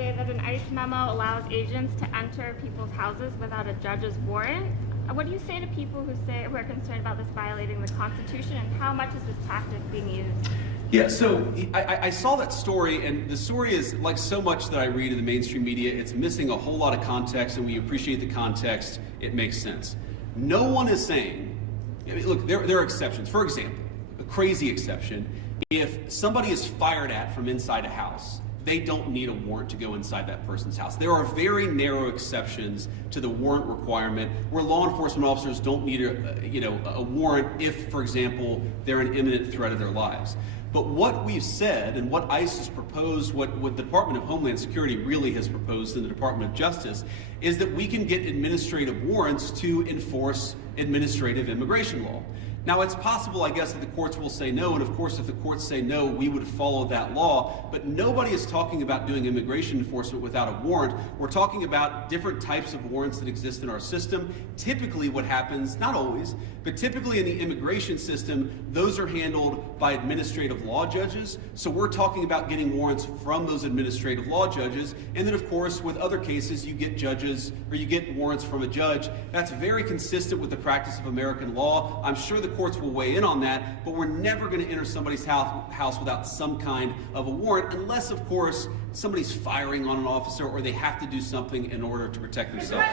say that an ICE memo allows agents to enter people's houses without a judge's warrant. What do you say to people who are concerned about this violating the Constitution, and how much is this tactic being used? Yeah, so I saw that story, and the story is like so much that I read in the mainstream media. It's missing a whole lot of context, and when you appreciate the context, it makes sense. No one is saying, look, there are exceptions. For example, a crazy exception, if somebody is fired at from inside a house, they don't need a warrant to go inside that person's house. There are very narrow exceptions to the warrant requirement where law enforcement officers don't need a warrant if, for example, they're an imminent threat of their lives. But what we've said and what ICE has proposed, what the Department of Homeland Security really has proposed in the Department of Justice, is that we can get administrative warrants to enforce administrative immigration law. Now, it's possible, I guess, that the courts will say no, and of course, if the courts say no, we would follow that law, but nobody is talking about doing immigration enforcement without a warrant. We're talking about different types of warrants that exist in our system. Typically what happens, not always, but typically in the immigration system, those are handled by administrative law judges. So we're talking about getting warrants from those administrative law judges, and then of course, with other cases, you get judges, or you get warrants from a judge. That's very consistent with the practice of American law. I'm sure the courts will weigh in on that, but we're never going to enter somebody's house without some kind of a warrant, unless, of course, somebody's firing on an officer or they have to do something in order to protect themselves.